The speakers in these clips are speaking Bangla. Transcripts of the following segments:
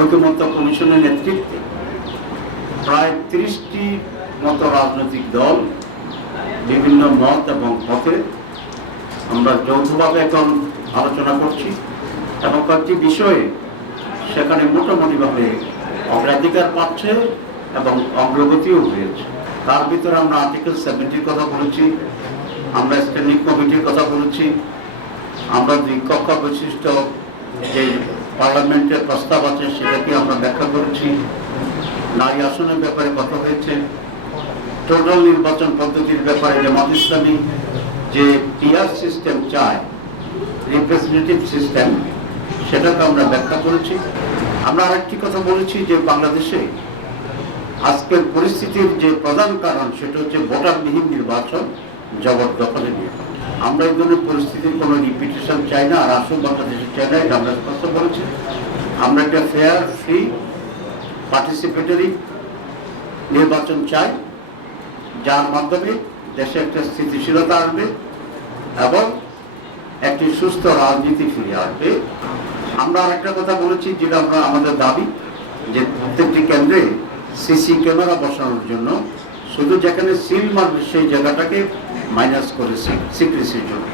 ঐকমত্য কমিশনের নেতৃত্বে প্রায় 30টি মতো রাজনৈতিক দল বিভিন্ন মত এবং পথে আমরা যৌথভাবে এখন আলোচনা করছি এবং কয়েকটি বিষয়ে সেখানে মোটামুটিভাবে অগ্রাধিকার পাচ্ছে এবং অগ্রগতিও হয়েছে। তার ভিতরে আমরা আর্টিকেল 70-র কথা বলেছি, আমরা স্ট্যান্ডিং কমিটির কথা বলেছি, আমরা 2 কক্ষ বিশিষ্ট যে পার্লামেন্টের প্রস্তাব আছে সেটাকে আমরা ব্যাখ্যা করেছি, নারী আসনের ব্যাপারে কথা হয়েছে, টোটাল নির্বাচন পদ্ধতির ব্যাপারে জামাত ইসলামী যে পিআর সিস্টেম চায়, রিপ্রেজেন্টেটিভ সিস্টেম, সেটাকে আমরা ব্যাখ্যা করেছি। আমরা আরেকটি কথা বলেছি যে বাংলাদেশে আজকের পরিস্থিতির যে প্রধান কারণ সেটা হচ্ছে ভোটারবিহীন নির্বাচন, জবরদখলে নিয়ে। আমরা এই ধরনের পরিস্থিতির কোনো রিপিটেশন চাই না, আর আসল বাংলাদেশে চাই না, এটা আমরা স্পষ্ট বলেছি। আমরা একটা ফেয়ার, ফ্রি, পার্টিসিপেটরি নির্বাচন চাই, যার মাধ্যমে দেশে একটা স্থিতিশীলতা আসবে এবং একটি সুস্থ রাজনীতি ফিরে আসবে। আমরা আরেকটা কথা বলেছি, যেটা আমরা আমাদের দাবি, যে প্রত্যেকটি কেন্দ্রে সিসি ক্যামেরা বসানোর জন্য শুধু যেখানে সিল মারবে সেই জায়গাটাকে মাইনাস করে সিক্রেসির জন্য,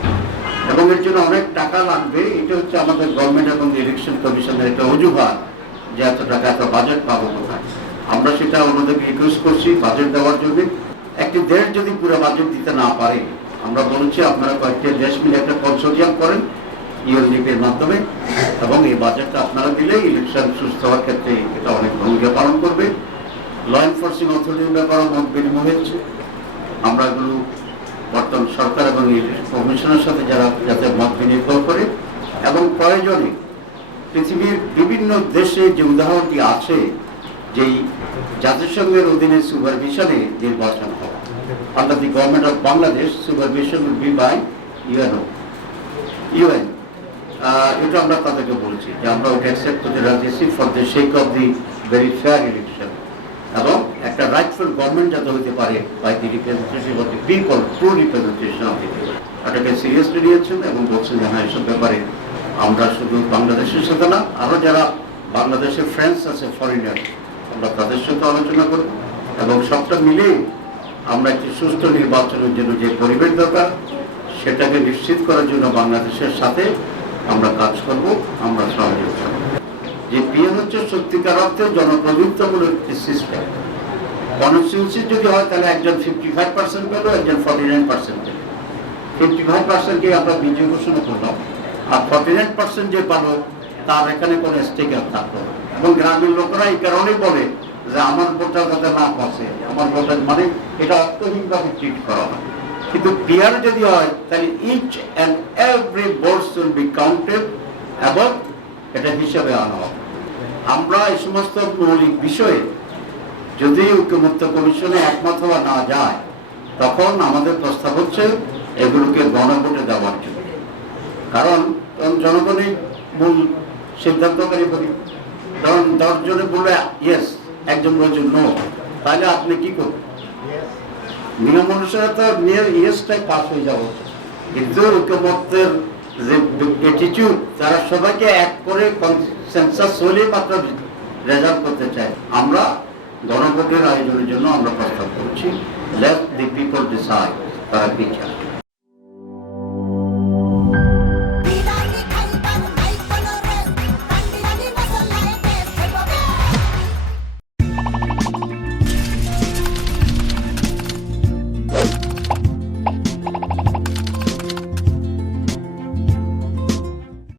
এবং এর জন্য অনেক টাকা লাগবে। এটা হচ্ছে আমাদের গভর্নমেন্ট এবং ইলেকশন কমিশনের একটা অজুহাত যে এত টাকা, এত বাজেট পাবো কোথায়। আমরা সেটা ওনাদেরকে রিকোয়েস্ট করছি বাজেট দেওয়ার জন্য। একটি দেশ যদি পুরো বাজেট দিতে না পারে, আমরা বলেছি আপনারা কয়েকটি দেশ মিলে একটা কনসোর্টিয়াম করেন ইউএনডিপির মাধ্যমে, এবং এই বাজেটটা আপনারা দিলে ইলেকশন সুস্থ হওয়ার ক্ষেত্রে এটা অনেক ভূমিকা পালন করবে। ল এনফোর্সিং অথরিটির ব্যাপারে মত বিনিময় হয়েছে, আমরা এগুলো বর্তমান সরকার এবং কমিশনের সাথে যাতে মত বিনিময় করে, এবং প্রয়োজনে পৃথিবীর বিভিন্ন দেশে যে উদাহরণটি আছে, যেই জাতিসংঘের অধীনে সুপারভিশনে নির্বাচন হয়, অর্থাৎ the government of Bangladesh supervision will be by UN. এটা আমরা তাদেরকে বলেছি যে আমরা ওটা অ্যাকসেপ্ট করতে রাজি আছি for the sake of the very fair election, এবং একটা রাইটফুল গভর্নমেন্ট যাতে হতে পারে by the representative of the people, true representation of the people. এটাকে সিরিয়াসলি নিয়েছেন এবং বলছেন যে হ্যাঁ, এসব ব্যাপারে আমরা শুধু বাংলাদেশের সাথে না, আরও যারা বাংলাদেশের ফ্রেন্ডস আছে ফরেনার, আমরা তাদের সাথে আলোচনা করব, এবং সবটা মিলে আমরা একটি সুষ্ঠু নির্বাচনের জন্য যে পরিবেশ দরকার সেটাকে নিশ্চিত করার জন্য বাংলাদেশের সাথে আমরা কাজ করব, আমরা সহযোগিতা করব। যে পিএন হচ্ছে সত্যিকার অর্থে জনপ্রভুত্বমূলক একটি সিস্টেম। কনস্টিটিউন্সি যদি হয় তাহলে একজন 55% পেল, একজন 49% পেল। 55%কে আমরা বিজয় ঘোষণা করলাম, আর 49% যে পালো তার এখানে কোনো স্টেকার থাকতো। এবং গ্রামের লোকেরা এই কারণেই বলে যে আমার ভোটার যাতে না পৌঁছে, আমার ভোটার মানে এটা অর্থহীনভাবে ট্রিট করা হয়। কিন্তু পিআর যদি হয় তাহলে each and every votes will be counted, এবং এটা হিসাবে আনা হবে। আমরা এই সমস্ত মৌলিক বিষয়ে যদি ঐকমত্য কমিশনে একমত হওয়া না যায়, তখন আমাদের প্রস্তাব হচ্ছে এগুলোকে গণভোটে দেওয়ার জন্য। কারণ জনগণই মূল সিদ্ধান্তকারী বলি। ধরুন 10 জনে বললে ইয়েস, একজন বলছে নো, তাহলে আপনি কি করবেন? নিয়ম অনুসারে তো ইয়েসটাই পাস হয়ে যাওয়া উচিত, কিন্তু ঐকমত্যের যে অ্যাটিটিউড, তারা সবাইকে এক করে কনসেনসাস হলে মাত্র রেজাল্ট করতে চায়। আমরা গণভোটের আয়োজনের জন্য আমরা প্রস্তাব করছি, লেট দি পিপল ডিসাইড, তারা কি চায়।